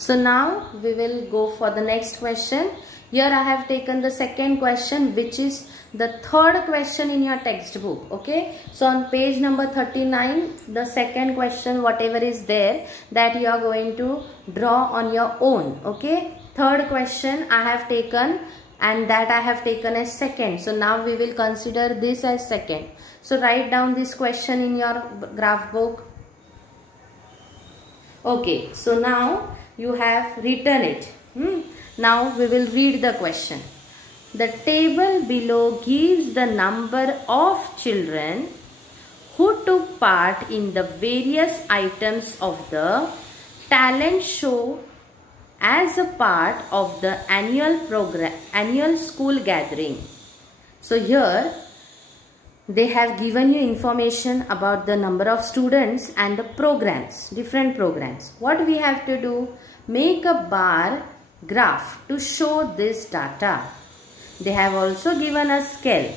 So now we will go for the next question. Here I have taken the second question, which is the third question in your textbook. Okay, so on page number 39, the second question, whatever is there, that you are going to draw on your own. Okay, third question I have taken, and that I have taken as second. So now we will consider this as second. So write down this question in your graph book. Okay, so now you have written it. Now we will read the question. The table below gives the number of children who took part in the various items of the talent show as a part of the annual school gathering. So here they have given you information about the number of students and the programs, different programs. What we have to do? Make a bar graph to show this data. They have also given a scale.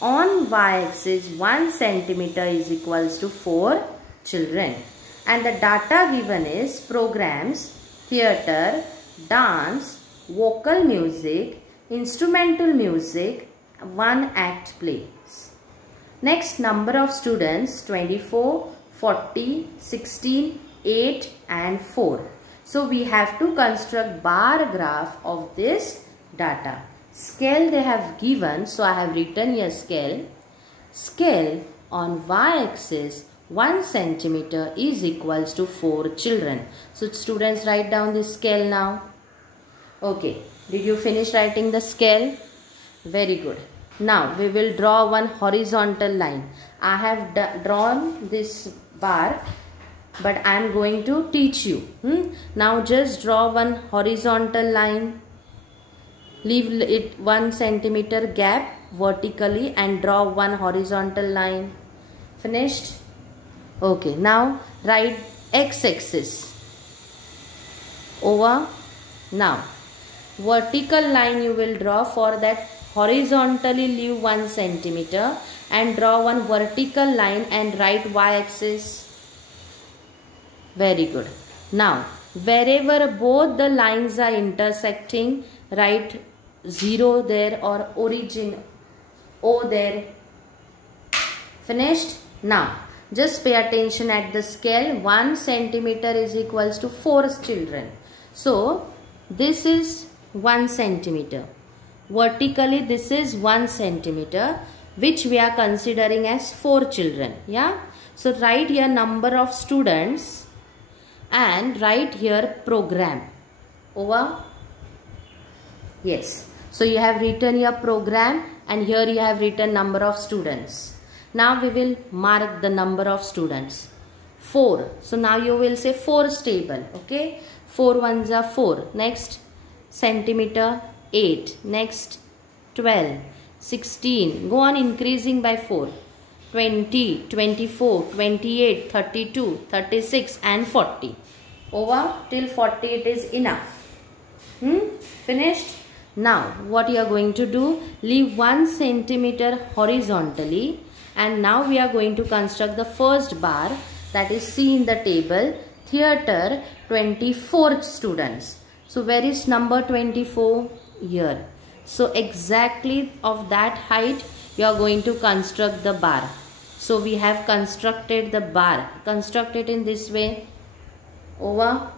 On y-axis 1 centimeter is equals to 4 children. And the data given is programs, theatre, dance, vocal music, instrumental music, 1 act plays. Next, number of students 24, 40, 16, 8 and 4. So we have to construct bar graph of this data. Scale they have given, so I have written here scale. Scale on y-axis 1 centimeter is equals to 4 children. So students, write down this scale now. Okay, did you finish writing the scale? Very good. Now we will draw one horizontal line. I have drawn this bar, but I am going to teach you. Now just draw one horizontal line. Leave it 1 centimeter gap vertically and draw one horizontal line. Finished? Okay, now write x-axis over. Now vertical line you will draw. For that, horizontally leave 1 centimeter and draw one vertical line and write y-axis. Very good. Now wherever both the lines are intersecting, write 0 there or origin O there. Finished? Now just pay attention at the scale. 1 centimeter is equals to 4 children. So this is 1 centimeter. Vertically this is 1 centimeter, which we are considering as 4 children. Yeah. So write here number of students and write here program. Over. Yes. So you have written your program and here you have written number of students. Now we will mark the number of students. 4. So now you will say 4 table. Okay. 4 ones are 4. Next centimeter 8. Next 12. 16. Go on increasing by 4. 20, 24, 28, 32, 36 and 40. Over till 40 it is enough. Finished? Now what you are going to do? Leave 1 centimeter horizontally, and now we are going to construct the first bar, that is see in the table, theatre 24 students. So where is number 24? Here. So exactly of that height you are going to construct the bar. So we have constructed the bar. Construct it in this way. Over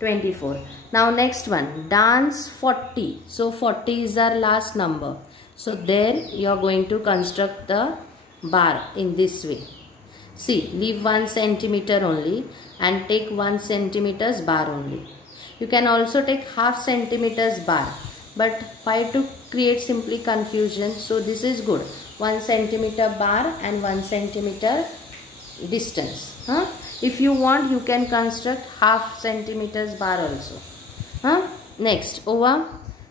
24. Now next one, dance 40. So 40 is our last number. So there you are going to construct the bar in this way. See, leave 1 centimeter only and take 1 centimeters bar only. You can also take half centimeters bar, but why to create simply confusion? So this is good. 1 centimeter bar and 1 centimeter distance. If you want, you can construct half centimeters bar also. Next, over.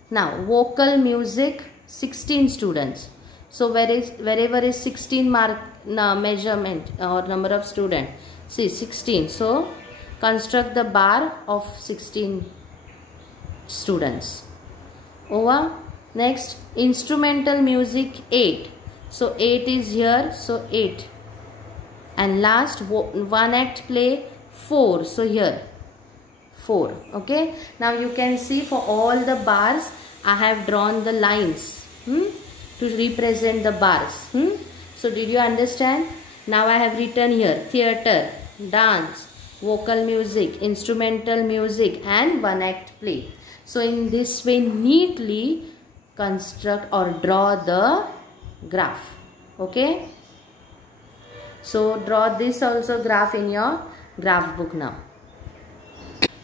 Now vocal music 16 students. So wherever is 16 measurement or number of student, see 16. So construct the bar of 16 students. Over. Next, instrumental music 8. So 8 is here. So 8. And last, 1 act play 4. So here 4. Okay. Now you can see for all the bars I have drawn the lines to represent the bars. So did you understand? Now I have written here theatre, dance, vocal music, instrumental music and one act play. So in this way neatly construct or draw the graph. Okay. So draw this also graph in your graph book now.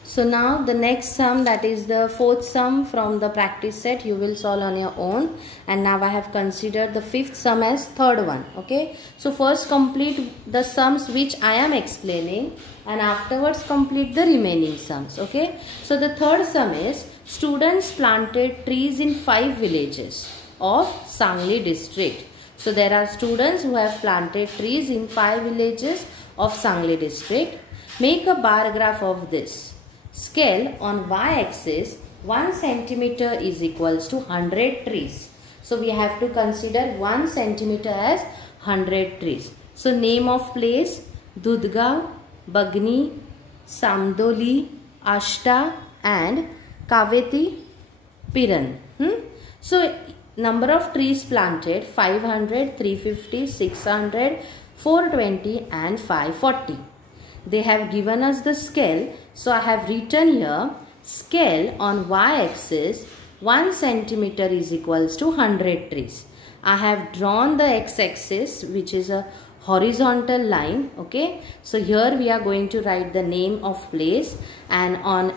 So now the next sum, that is the fourth sum from the practice set, you will solve on your own. And now I have considered the fifth sum as third one. Okay. So first complete the sums which I am explaining and afterwards complete the remaining sums. Okay. So the third sum is students planted trees in 5 villages of Sangli district. So there are students who have planted trees in 5 villages of Sangli district. Make a bar graph of this. Scale on y-axis 1 centimeter is equals to 100 trees. So we have to consider 1 centimeter as 100 trees. So name of place Dudgaon, Bagni, Samdoli, Ashta and Kaveti Piran. So number of trees planted 500, 350, 600, 420 and 540. They have given us the scale. So I have written here scale on y-axis 1 centimeter is equals to 100 trees. I have drawn the x-axis which is a horizontal line. Okay. So here we are going to write the name of place and on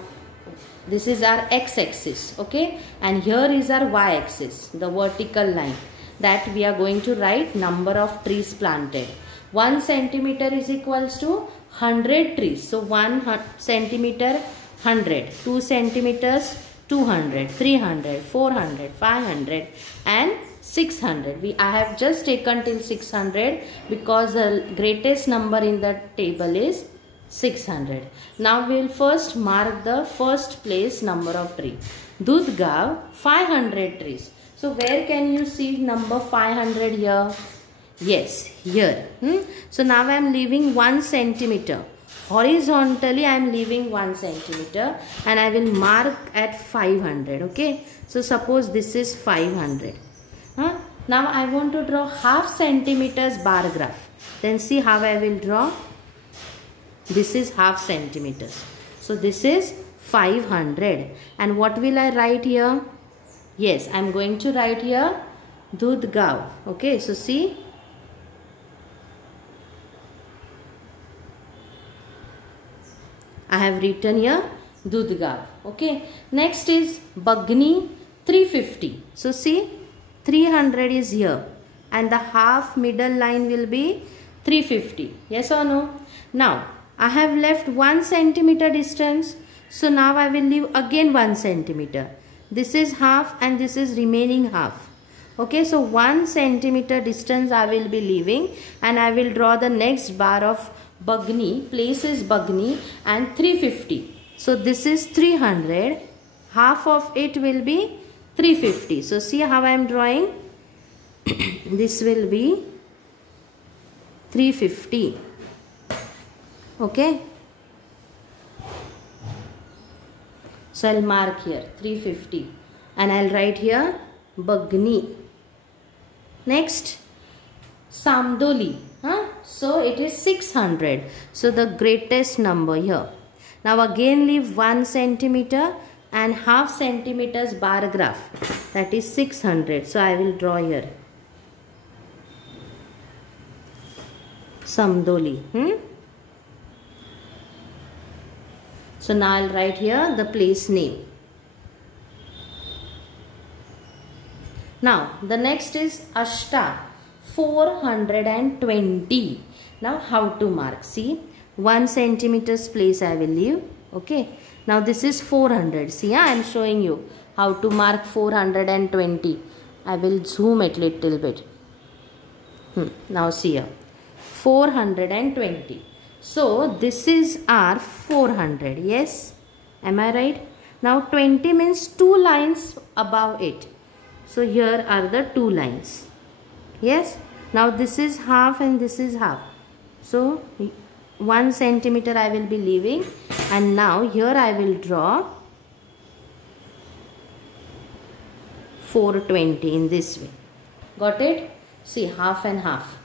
this is our x-axis. Okay. And here is our y-axis, the vertical line that we are going to write number of trees planted. 1 centimeter is equals to 100 trees. So 1 centimeter 100, 2 centimeters 200, 300, 400, 500 and 600. I have just taken till 600 because the greatest number in the table is 600. Now we will first mark the first place number of tree. Dudgaon 500 trees. So where can you see number 500 here? Yes, here. So now I am leaving 1 centimeter. Horizontally I am leaving 1 centimeter and I will mark at 500. Okay. So suppose this is 500. Now I want to draw half centimeters bar graph. Then see how I will draw. This is half centimeters. So this is 500. And what will I write here? Yes, I am going to write here Dudgaon. Okay. So see. I have written here Dudgaon. Okay. Next is Bagni 350. So see 300 is here and the half middle line will be 350. Yes or no? Now I have left 1 centimeter distance. So now I will leave again 1 centimeter. This is half and this is remaining half. Okay. So 1 centimeter distance I will be leaving and I will draw the next bar of Bagni, place is Bagni and 350. So this is 300, half of it will be 350. So see how I am drawing. This will be 350. Okay. So I will mark here 350 and I will write here Bagni. Next Samdoli. So it is 600. So the greatest number here. Now again leave 1 centimeter and half centimeters bar graph. That is 600. So I will draw here Samdoli. So now I will write here the place name. Now the next is Ashta 420. Now how to mark? See 1 centimeters place I will leave. Okay. Now this is 400. See, I am showing you how to mark 420. I will zoom it little bit. Now see here 420. So this is our 400. Yes. Am I right? Now 20 means 2 lines above it. So here are the 2 lines. Yes. Now this is half and this is half. So 1 centimeter I will be leaving, and now here I will draw 420 in this way. Got it? See, half and half.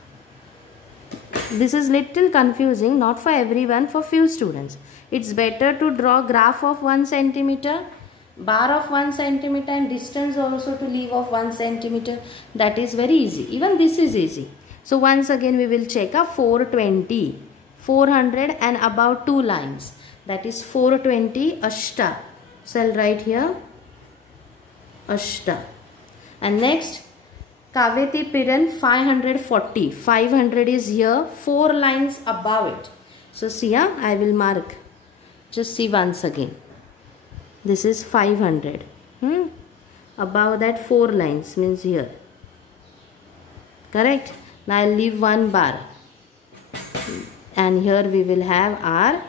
This is little confusing, not for everyone, for few students. It's better to draw graph of 1 centimeter, bar of 1 centimeter, and distance also to leave of 1 centimeter. That is very easy. Even this is easy. So once again we will check up 420, 400 and about 2 lines. That is 420 ashta. So I'll write here ashta. And next Kaveti Piran 540. 500 is here, 4 lines above it. So see, I will mark. Just see once again. This is 500. Above that 4 lines means here. Correct? Now I'll leave 1 bar. And here we will have our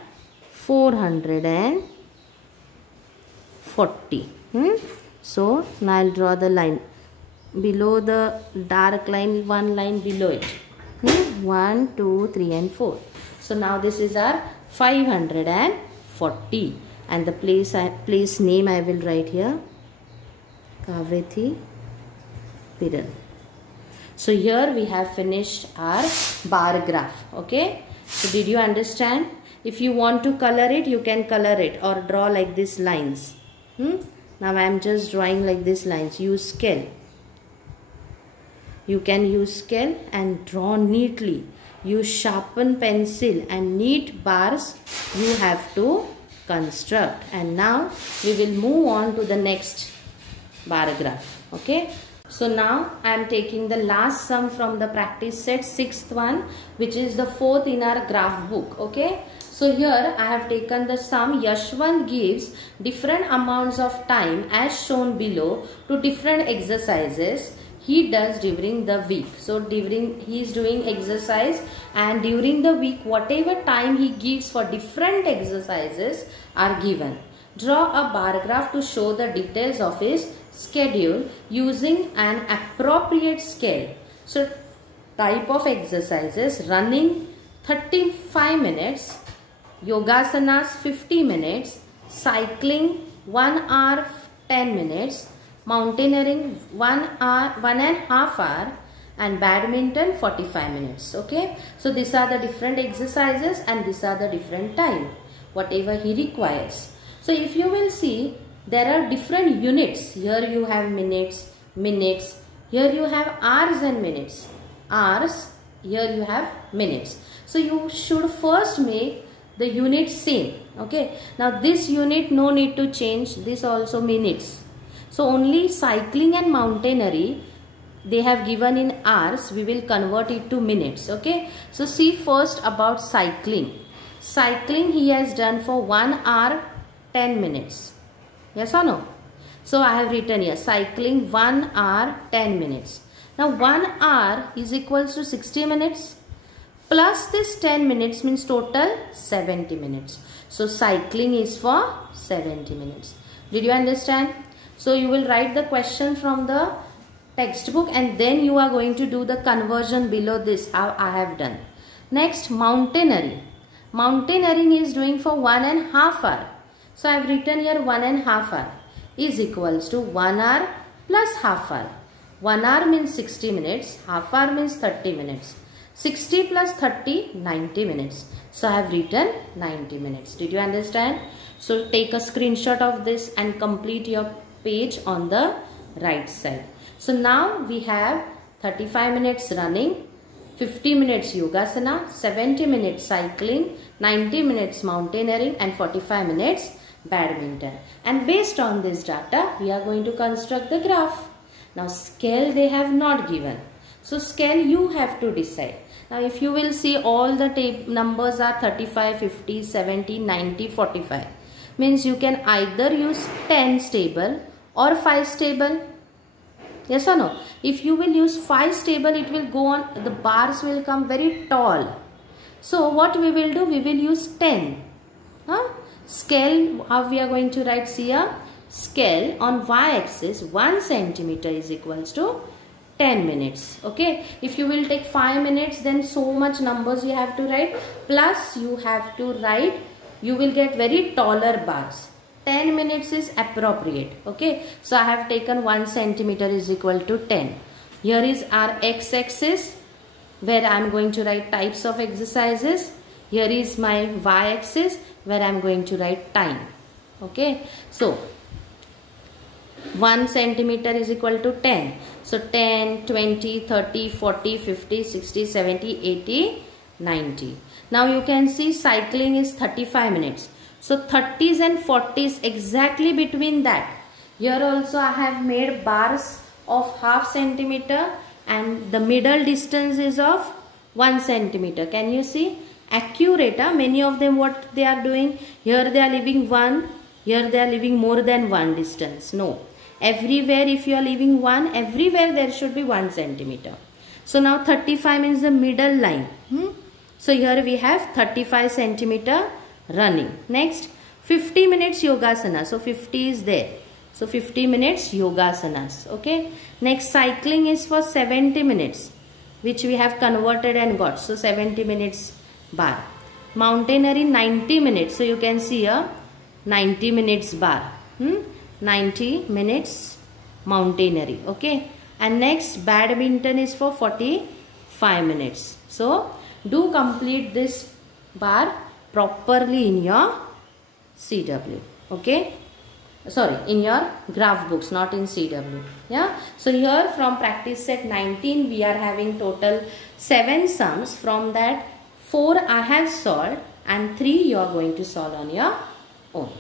440. So now I'll draw the line. Below the dark line, 1 line below it. 1, 2, 3 and 4. So now this is our 540. And the place name I will write here. Kaveti Piran. So here we have finished our bar graph. Okay. So did you understand? If you want to color it, you can color it or draw like this lines. Now I am just drawing like this lines. Use scale. You can use scale and draw neatly. Use sharpen pencil and neat bars you have to construct. And now we will move on to the next bar graph. Okay. So now I am taking the last sum from the practice set, 6th one, which is the 4th in our graph book. Okay. So here I have taken the sum. Yashwant gives different amounts of time as shown below to different exercises he does during the week. So he is doing exercise, and during the week whatever time he gives for different exercises are given. Draw a bar graph to show the details of his schedule using an appropriate scale. So type of exercises: running 35 minutes, yogasanas 50 minutes, cycling 1 hour 10 minutes, mountaineering 1 and a half hour, and badminton 45 minutes. Okay. So these are the different exercises and these are the different time, whatever he requires. So if you will see, there are different units. Here you have minutes. Here you have hours and minutes. Hours. Here you have minutes. So you should first make the unit same. Okay. Now this unit no need to change. This also minutes. So only cycling and mountaineering they have given in hours. We will convert it to minutes. Okay. So see first about cycling. Cycling he has done for 1 hour 10 minutes. Yes or no? So I have written here cycling 1 hour 10 minutes. Now 1 hour is equals to 60 minutes. Plus this 10 minutes means total 70 minutes. So cycling is for 70 minutes. Did you understand? So you will write the question from the textbook and then you are going to do the conversion below this how I have done. Next, mountaineering. Mountaineering is doing for 1.5 hours. So I have written here 1.5 hours is equals to 1 hour plus half hour. 1 hour means 60 minutes. Half hour means 30 minutes. 60 plus 30, 90 minutes. So I have written 90 minutes. Did you understand? So take a screenshot of this and complete your page on the right side. So now we have 35 minutes running, 50 minutes yogasana, 70 minutes cycling, 90 minutes mountaineering and 45 minutes badminton. And based on this data, we are going to construct the graph. Now scale they have not given. So scale you have to decide. Now if you will see all the numbers are 35, 50, 70, 90, 45. Means you can either use 10 stable or 5 stable. Yes or no? If you will use 5 stable, it will go on, the bars will come very tall. So what we will do, we will use 10. Scale, how we are going to write here? Scale on y-axis 1 centimeter is equals to 10 minutes. Okay, if you will take 5 minutes, then so much numbers you have to write, plus you have to write, you will get very taller bars. 10 minutes is appropriate. Okay, so I have taken 1 centimeter is equal to 10. Here is our x-axis where I am going to write types of exercises. Here is my y-axis where I am going to write time. Okay, so 1 centimeter is equal to 10. So 10, 20, 30, 40, 50, 60, 70, 80, 90. Now you can see cycling is 35 minutes. So 30s and 40s exactly between that. Here also I have made bars of half centimeter and the middle distance is of 1 centimeter. Can you see? Accurate. Many of them what they are doing? Here they are leaving 1. Here they are leaving more than 1 distance. No. Everywhere if you are leaving 1, everywhere there should be 1 centimeter. So now 35 means the middle line. So here we have 35 centimeter running. Next 50 minutes yogasana. So 50 is there. So 50 minutes yogasanas. Okay. Next cycling is for 70 minutes which we have converted and got. So 70 minutes bar. Mountaineering 90 minutes. So you can see here 90 minutes bar. 90 minutes mountaineering. Okay. And next badminton is for 45 minutes. So do complete this bar properly in your CW. Okay. Sorry, in your graph books, not in CW. Yeah. So here from practice set 19 we are having total 7 sums. From that 4 I have solved and 3 you are going to solve on your own.